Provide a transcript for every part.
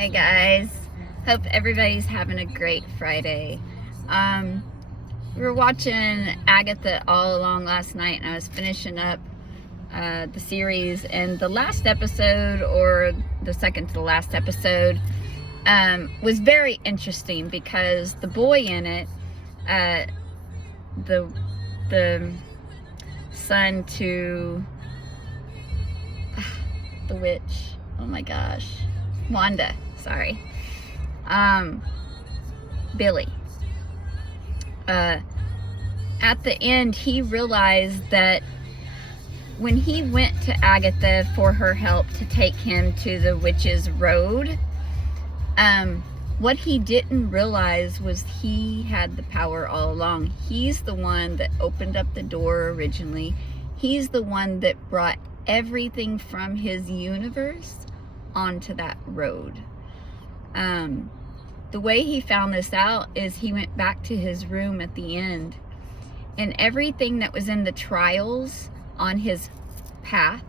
Hey guys, hope everybody's having a great Friday. We were watching Agatha all along last night, and I was finishing up the series, and the last episode, or the second to the last episode, was very interesting because the boy in it, the son to the witch, oh my gosh, Wanda, sorry, Billy, at the end he realized that when he went to Agatha for her help to take him to the witch's road, what he didn't realize was he had the power all along. He's the one that opened up the door originally. He's the one that brought everything from his universe onto that road. The way he found this out is he went back to his room at the end, and everything that was in the trials on his path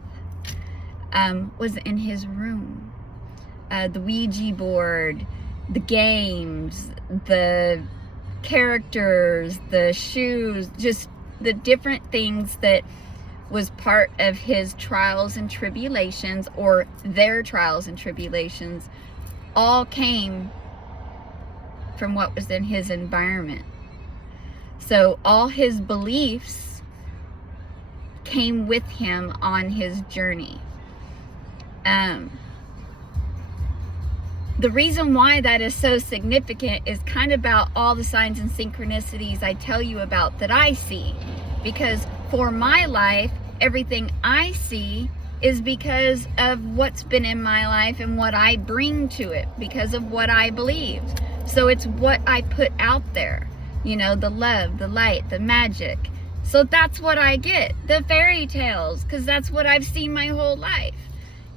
was in his room. The Ouija board, the games, the characters, the shoes, just the different things that was part of his trials and tribulations, or their trials and tribulations, all came from what was in his environment. So all his beliefs came with him on his journey. The reason why that is so significant is kind of about all the signs and synchronicities I tell you about that I see. Because for my life, everything I see is because of what's been in my life and what I bring to it, because of what I believed. So it's what I put out there, you know, the love, the light, the magic. So that's what I get, the fairy tales, because that's what I've seen my whole life.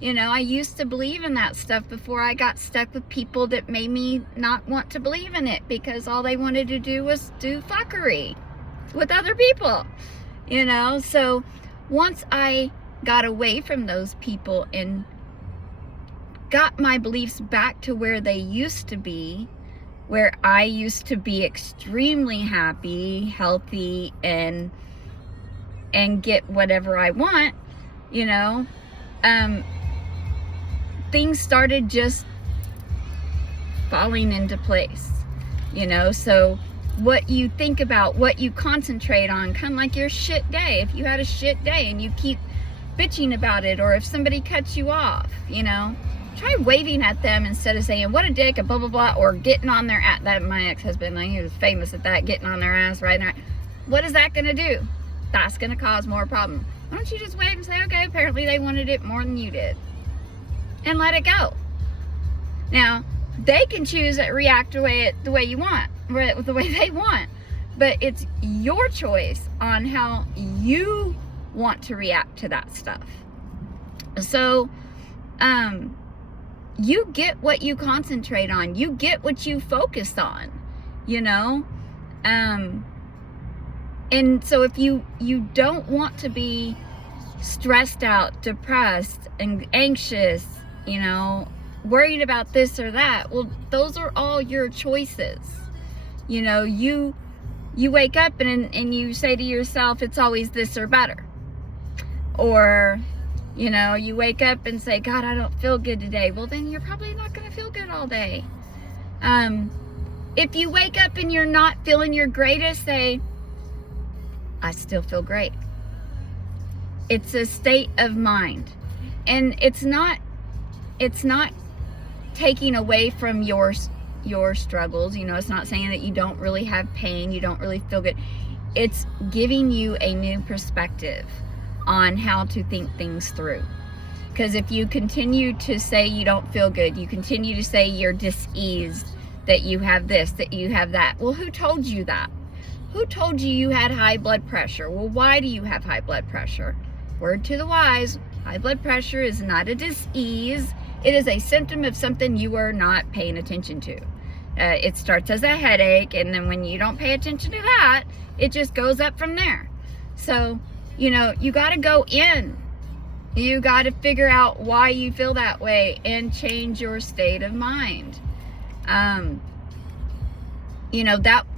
You know, I used to believe in that stuff before I got stuck with people that made me not want to believe in it, because all they wanted to do was do fuckery with other people, you know. So once I got away from those people and got my beliefs back to where they used to be, where I used to be extremely happy, healthy, and get whatever I want, you know, things started just falling into place, you know. So what you think about, what you concentrate on, kind of like your shit day. If you had a shit day and you keep bitching about it, or if somebody cuts you off, you know, try waving at them instead of saying, what a dick, and blah, blah, blah, or getting on their ass. That, my ex-husband, he was famous at that, getting on their ass, right? What is that going to do? That's going to cause more problem. Why don't you just wave and say, okay, apparently they wanted it more than you did, and let it go. Now, they can choose to react the way you want, the way they want, but it's your choice on how you want to react to that stuff. So, you get what you concentrate on. You get what you focus on, you know? And so if you don't want to be stressed out, depressed, and anxious, you know, worried about this or that, well, those are all your choices. You know, you wake up and you say to yourself, it's always this or better. Or, you know, you wake up and say, God, I don't feel good today. Well, then you're probably not going to feel good all day. If you wake up and you're not feeling your greatest, say, I still feel great. It's a state of mind. And it's not taking away from your struggles. You know, it's not saying that you don't really have pain, you don't really feel good. It's giving you a new perspective on how to think things through. Because if you continue to say you don't feel good, you continue to say you're diseased, that you have this, that you have that. Well, who told you that? Who told you you had high blood pressure? Well, why do you have high blood pressure? Word to the wise, high blood pressure is not a disease. It is a symptom of something you are not paying attention to. It starts as a headache, and then when you don't pay attention to that, it just goes up from there. So, you know, you got to go in You got to figure out why you feel that way and change your state of mind.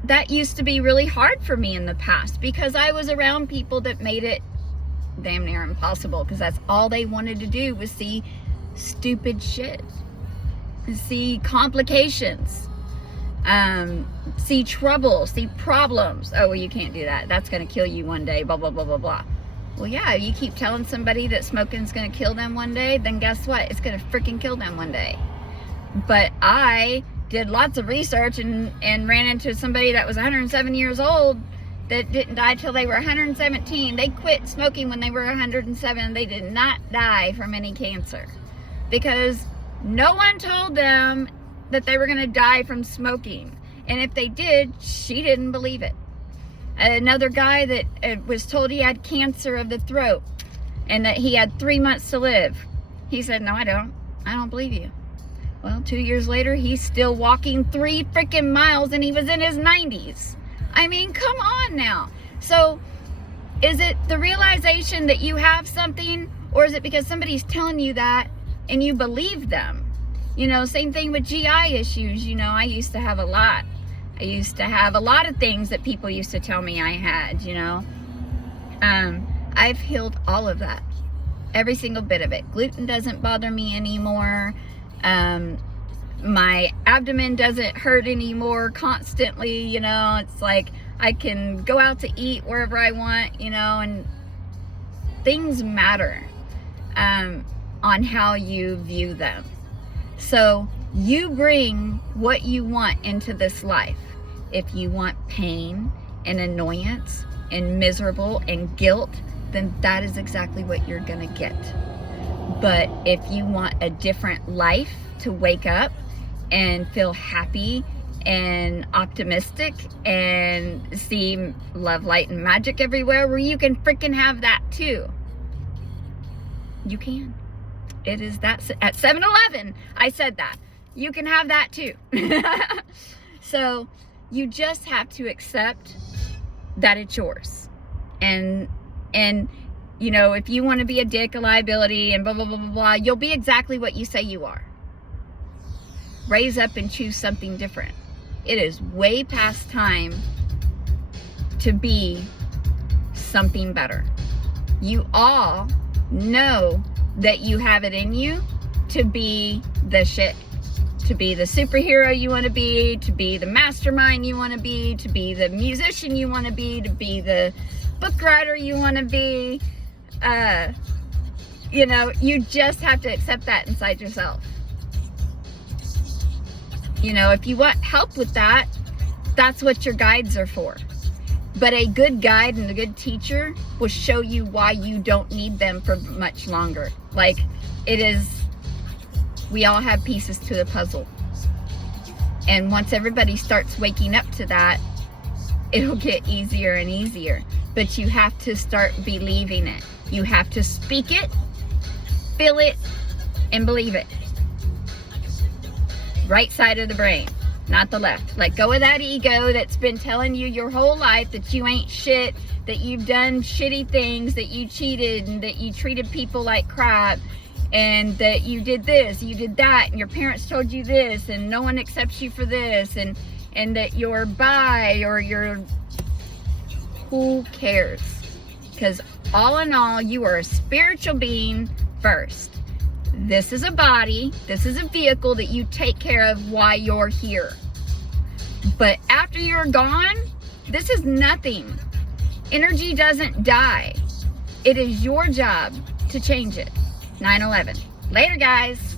That used to be really hard for me in the past because I was around people that made it damn near impossible, because that's all they wanted to do was see stupid shit, see complications, see trouble, see problems. Oh, well, you can't do that. That's going to kill you one day, blah, blah, blah, blah, blah. Well, yeah, you keep telling somebody that smoking's going to kill them one day, then guess what? It's going to freaking kill them one day. But I did lots of research and ran into somebody that was 107 years old that didn't die till they were 117. They quit smoking when they were 107. They did not die from any cancer because no one told them that they were going to die from smoking. And if they did, she didn't believe it. Another guy that was told he had cancer of the throat and that he had 3 months to live. He said, no, I don't believe you. Well, 2 years later, he's still walking 3 freaking miles and he was in his 90s. I mean, come on now. So is it the realization that you have something, or is it because somebody's telling you that and you believe them? Same thing with GI issues. I used to have a lot. I used to have a lot of things that people used to tell me I had, I've healed all of that. Every single bit of it. Gluten doesn't bother me anymore. My abdomen doesn't hurt anymore constantly. It's like I can go out to eat wherever I want, and things matter on how you view them. So you bring what you want into this life. If you want pain and annoyance and miserable and guilt, then that is exactly what you're gonna get. But if you want a different life, to wake up and feel happy and optimistic and see love, light, and magic everywhere, where you can freaking have that too. You can. It is that at 7-Eleven. I said that. You can have that too. So you just have to accept that it's yours. And if you want to be a dick, a liability, and blah, blah, blah, blah, blah, you'll be exactly what you say you are. Raise up and choose something different. It is way past time to be something better. You all know that you have it in you to be the shit, to be the superhero you want to be the mastermind you want to be the musician you want to be the book writer you want to be. You just have to accept that inside yourself. If you want help with that, that's what your guides are for. But a good guide and a good teacher will show you why you don't need them for much longer. Like, we all have pieces to the puzzle. And once everybody starts waking up to that, it'll get easier and easier. But you have to start believing it. You have to speak it, feel it, and believe it. Right side of the brain, not the left. Let go of that ego that's been telling you your whole life that you ain't shit, that you've done shitty things, that you cheated, and that you treated people like crap, and that you did this, you did that, and your parents told you this, and no one accepts you for this, and that you're bi, or you're... Who cares? Because all in all, you are a spiritual being first. This is a body, this is a vehicle that you take care of while you're here. But after you're gone, this is nothing. Energy doesn't die. It is your job to change it. 9/11. Later, guys.